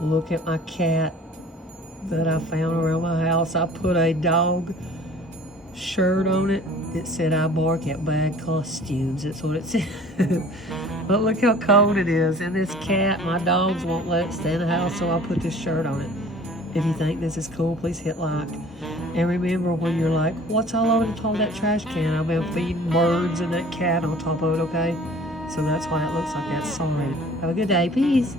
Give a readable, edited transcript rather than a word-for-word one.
Look at my cat that I found around my house. I put a dog shirt on it. It said, "I bark at bad costumes." That's what it said. But look how cold it is. And this cat, my dogs won't let it stay in the house, so I'll put this shirt on it. If you think this is cool, please hit like. And remember, when you're like, what's all over the top of that trash can? I've been feeding birds and that cat on top of it, okay? So that's why it looks like that. Sorry. Have a good day. Peace.